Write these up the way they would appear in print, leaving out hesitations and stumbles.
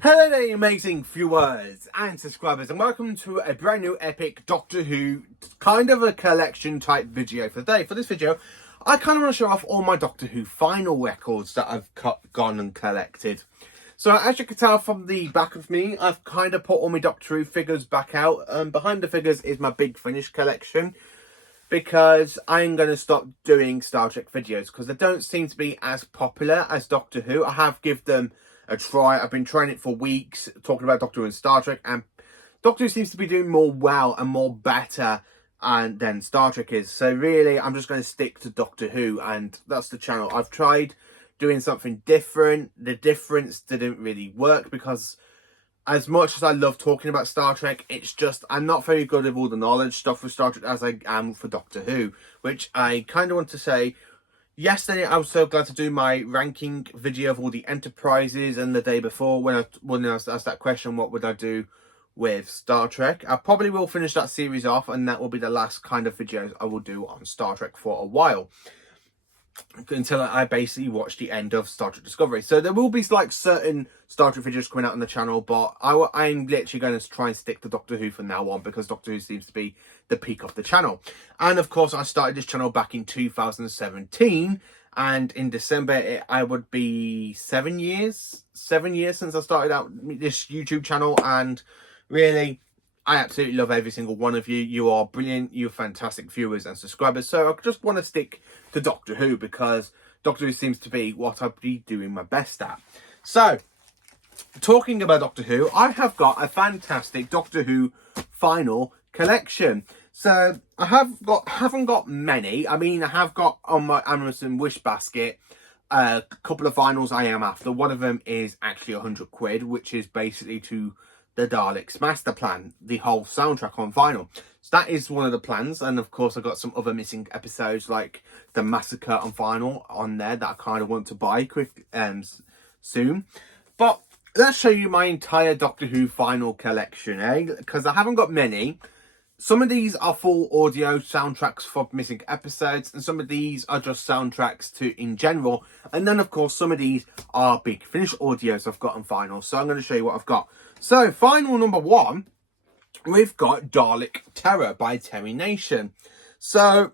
Hello there, you amazing viewers and subscribers, and welcome to a brand new epic Doctor Who kind of a collection type video for the day. For this video, I kind of want to show off all my Doctor Who final records that I've gone and collected. So as you can tell from the back of me, I've kind of put all my Doctor Who figures back out, and behind the figures is my Big Finish collection, because I'm going to stop doing Star Trek videos because they don't seem to be as popular as Doctor Who. I have given them a try. I've been trying it for weeks, talking about Doctor Who and Star Trek, and Doctor Who seems to be doing more well and more better than Star Trek is. So really, I'm just going to stick to Doctor Who, and that's the channel. I've tried doing something different. The difference didn't really work because as much as I love talking about Star Trek, it's just I'm not very good with all the knowledge stuff for Star Trek as I am for Doctor Who, which I kind of want to say. Yesterday, I was so glad to do my ranking video of all the Enterprises, and the day before, when I was asked that question, what would I do with Star Trek? I probably will finish that series off, and that will be the last kind of videos I will do on Star Trek for a while, until I basically watch the end of Star Trek Discovery. So there will be like certain Star Trek videos coming out on the channel, but I'm literally going to try and stick to Doctor Who from now on, because Doctor Who seems to be the peak of the channel. And of course, I started this channel back in 2017, and in December I would be 7 years since I started out this YouTube channel. And really, I absolutely love every single one of you. You are brilliant. You're fantastic viewers and subscribers. So I just want to stick to Doctor Who, because Doctor Who seems to be what I'd be doing my best at. So, talking about Doctor Who, I have got a fantastic Doctor Who final collection. So I haven't got many. I mean, I have got on my Amazon wish basket a couple of vinyls I am after. One of them is actually £100, which is basically to the Daleks Master Plan, the whole soundtrack on vinyl. So that is one of the plans, and of course I got some other missing episodes like the Massacre on vinyl on there that I kind of want to buy soon. But let's show you my entire Doctor Who vinyl collection, because I haven't got many. Some of these are full audio soundtracks for missing episodes, and some of these are just soundtracks to in general. And then, of course, some of these are Big Finish audios I've got on vinyl. So I'm going to show you what I've got. So, vinyl number one, we've got Dalek Terror by Terry Nation. So,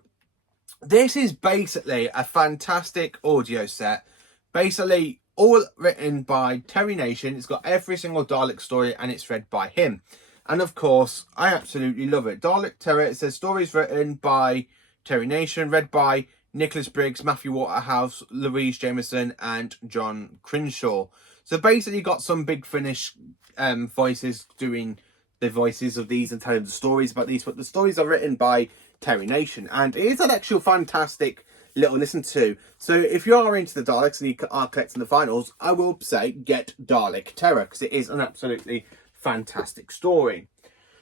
this is basically a fantastic audio set. Basically, all written by Terry Nation. It's got every single Dalek story, and it's read by him. And of course, I absolutely love it. Dalek Terror, it says stories written by Terry Nation, read by Nicholas Briggs, Matthew Waterhouse, Louise Jameson, and John Crenshaw. So basically got some Big Finish voices doing the voices of these and telling the stories about these. But the stories are written by Terry Nation. And it is an actual fantastic little listen to. So if you are into the Daleks and you are collecting the finals, I will say get Dalek Terror, because it is an absolutely fantastic story.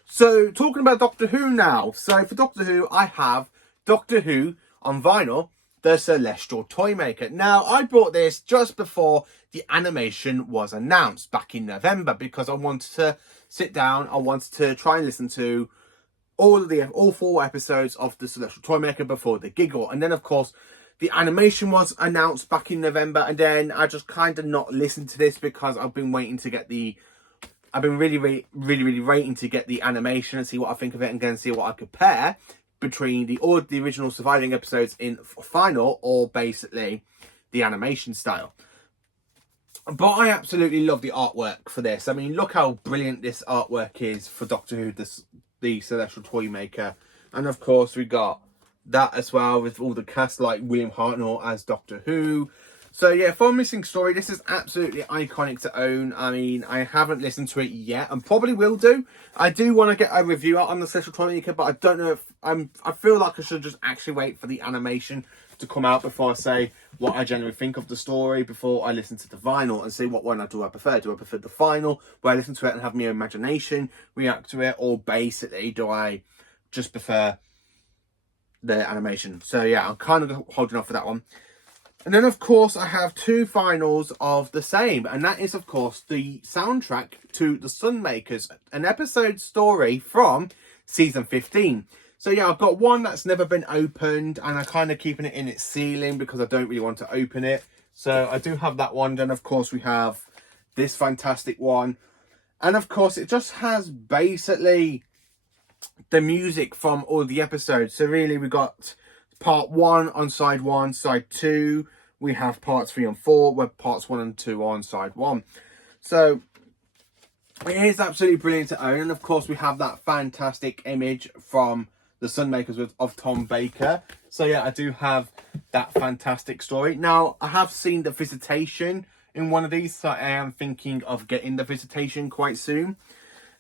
So talking about Doctor Who now. So for Doctor Who, I have Doctor Who on vinyl, The Celestial Toymaker. Now, I bought this just before the animation was announced back in November, because I wanted to sit down, I wanted to try and listen to all 4 episodes of The Celestial Toymaker before the giggle. And then, of course, the animation was announced back in November, and then I just kind of not listened to this because I've been waiting to get I've been really waiting to get the animation and see what I think of it, and then see what I compare between the original surviving episodes in final, or basically the animation style. But I absolutely love the artwork for this. I mean, look how brilliant this artwork is for Doctor Who, the Celestial Toymaker. And of course, we got that as well with all the cast like William Hartnell as Doctor Who. So yeah, for Missing Story, this is absolutely iconic to own. I mean, I haven't listened to it yet, and probably will do. I do want to get a review out on the Celestial Toymaker, but I don't know if I feel like I should just actually wait for the animation to come out before I say what I generally think of the story, before I listen to the vinyl, and see what one I prefer. Do I prefer the final, where I listen to it and have my imagination react to it, or basically do I just prefer the animation? So yeah, I'm kind of holding off for that one. And then, of course, I have 2 finals of the same. And that is, of course, the soundtrack to The Sunmakers, an episode story from season 15. So, yeah, I've got one that's never been opened, and I'm kind of keeping it in its ceiling because I don't really want to open it. So, I do have that one. Then, of course, we have this fantastic one. And of course, it just has basically the music from all the episodes. So really, we got part 1 on side 1, side 2. We have parts 3 and 4, where parts 1 and 2 are on side 1. So it is absolutely brilliant to own. And of course, we have that fantastic image from the Sunmakers of Tom Baker. So yeah, I do have that fantastic story. Now, I have seen the Visitation in one of these, so I am thinking of getting the Visitation quite soon.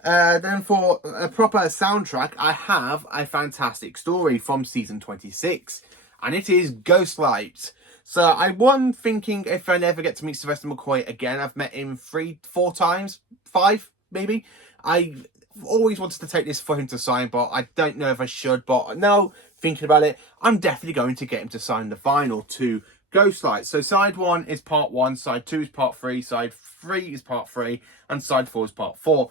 Then for a proper soundtrack, I have a fantastic story from season 26, and it is Ghostlight. So I'm thinking if I never get to meet Sylvester McCoy again, I've met him 3, 4 times, 5 maybe. I've always wanted to take this for him to sign, but I don't know if I should. But now, thinking about it, I'm definitely going to get him to sign the vinyl to Ghostlight. So side 1 is part 1, side 2 is part 3, side 3 is part 3, and side 4 is part 4.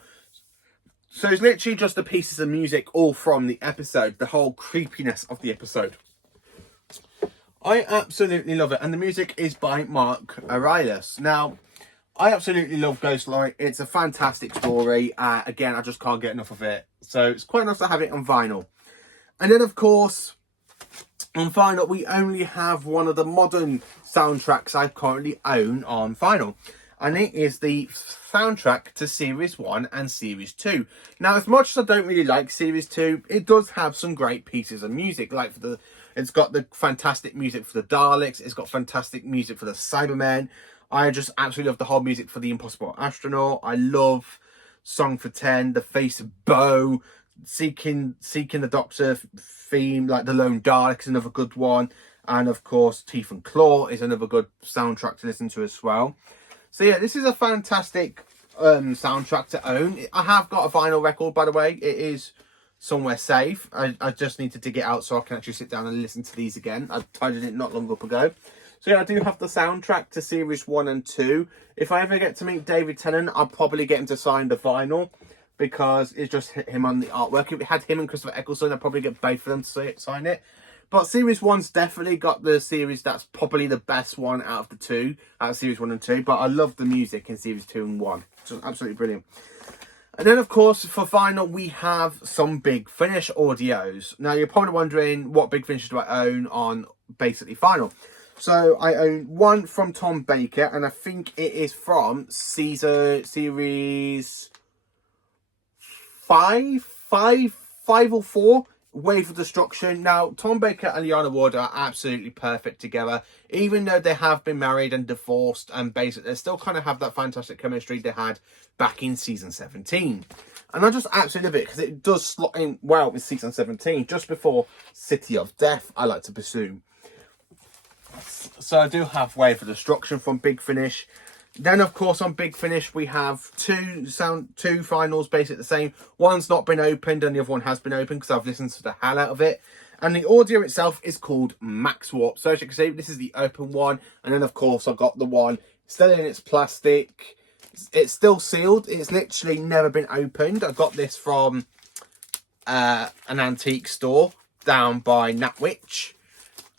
So it's literally just the pieces of music all from the episode, the whole creepiness of the episode. I absolutely love it, and the music is by Mark Aurelius. Now, I absolutely love Ghostlight. It's a fantastic story. Again, I just can't get enough of it. So it's quite nice to have it on vinyl. And then, of course, on vinyl, we only have one of the modern soundtracks I currently own on vinyl. And it is the soundtrack to Series 1 and Series 2. Now, as much as I don't really like Series 2, it does have some great pieces of music. Like, it's got the fantastic music for the Daleks. It's got fantastic music for the Cybermen. I just absolutely love the whole music for the Impossible Astronaut. I love Song for 10, The Face of Bo, Seeking the Doctor theme, like The Lone Dalek is another good one. And, of course, Teeth and Claw is another good soundtrack to listen to as well. So yeah, this is a fantastic soundtrack to own. I have got a vinyl record, by the way. It is somewhere safe. I just need to dig it out so I can actually sit down and listen to these again. I tidied it not long ago. So yeah, I do have the soundtrack to Series 1 and 2. If I ever get to meet David Tennant, I'll probably get him to sign the vinyl, because it's just him on the artwork. If it had him and Christopher Eccleston, I'd probably get both of them to sign it. But Series 1's definitely got the series that's probably the best one out of the two, out of Series 1 and 2. But I love the music in Series 2 and 1. It's absolutely brilliant. And then, of course, for vinyl, we have some Big Finish audios. Now, you're probably wondering, what Big Finish do I own on basically vinyl? So, I own one from Tom Baker, and I think it is from Series 5 or 4. Wave of Destruction. Now, Tom Baker and Liana Ward are absolutely perfect together. Even though they have been married and divorced, and basically they still kind of have that fantastic chemistry they had back in season 17. And I just absolutely love it, because it does slot in well with season 17, just before City of Death, I like to presume. So I do have Wave of Destruction from Big Finish. Then, of course, on Big Finish, we have two vinyls, basically the same. One's not been opened and the other one has been opened, because I've listened to the hell out of it. And the audio itself is called Max Warp. So as you can see, this is the open one. And then, of course, I've got the one still in its plastic. It's still sealed. It's literally never been opened. I got this from an antique store down by Natwich.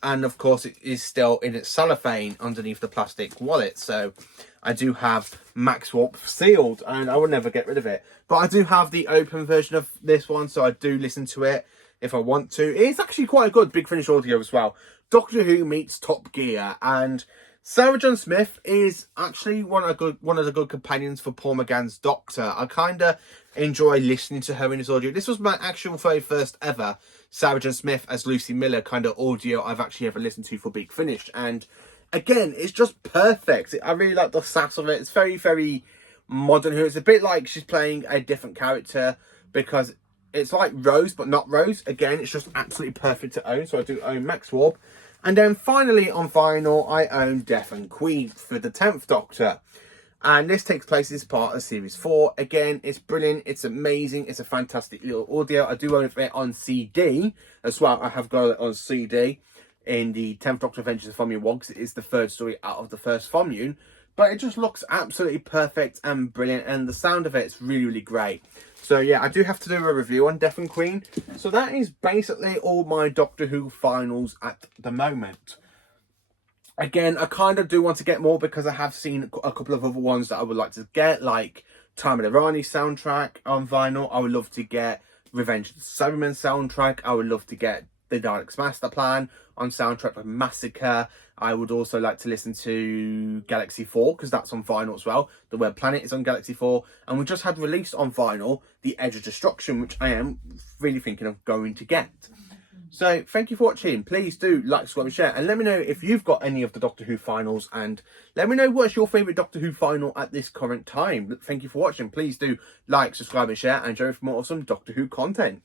And, of course, it is still in its cellophane underneath the plastic wallet. So I do have Max Warp sealed, and I will never get rid of it. But I do have the open version of this one, so I do listen to it if I want to. It's actually quite a good Big Finish audio as well. Doctor Who meets Top Gear, and Sarah Jane Smith is actually one of the good companions for Paul McGann's Doctor. I kind of enjoy listening to her in this audio. This was my actual very first ever Sarah Jane Smith as Lucy Miller kind of audio I've actually ever listened to for Big Finish. And again, it's just perfect. I really like the sass of it. It's very, very modern Who. It's a bit like she's playing a different character, because it's like Rose, but not Rose. Again, it's just absolutely perfect to own. So I do own Max Warp. And then finally on vinyl, I own Death and Queen for the 10th Doctor. And this takes place as part of Series 4. Again, it's brilliant. It's amazing. It's a fantastic little audio. I do own it on CD as well. I have got it on CD in the 10th Doctor Adventures of Fomune 1, because it is the third story out of the first Fomune. But it just looks absolutely perfect and brilliant. And the sound of it is really, really great. So yeah, I do have to do a review on Death and Queen. So that is basically all my Doctor Who finals at the moment. Again, I kind of do want to get more because I have seen a couple of other ones that I would like to get, like Time of the Rani soundtrack on vinyl. I would love to get Revenge of the Cybermen soundtrack. I would love to get the Daleks Master Plan on soundtrack for Massacre. I would also like to listen to Galaxy 4 because that's on vinyl as well. The Web Planet is on Galaxy 4. And we just had released on vinyl The Edge of Destruction, which I am really thinking of going to get. So thank you for watching. Please do like, subscribe and share, and let me know if you've got any of the Doctor Who finals, and let me know what's your favourite Doctor Who final at this current time. Thank you for watching. Please do like, subscribe and share, and join for more awesome Doctor Who content.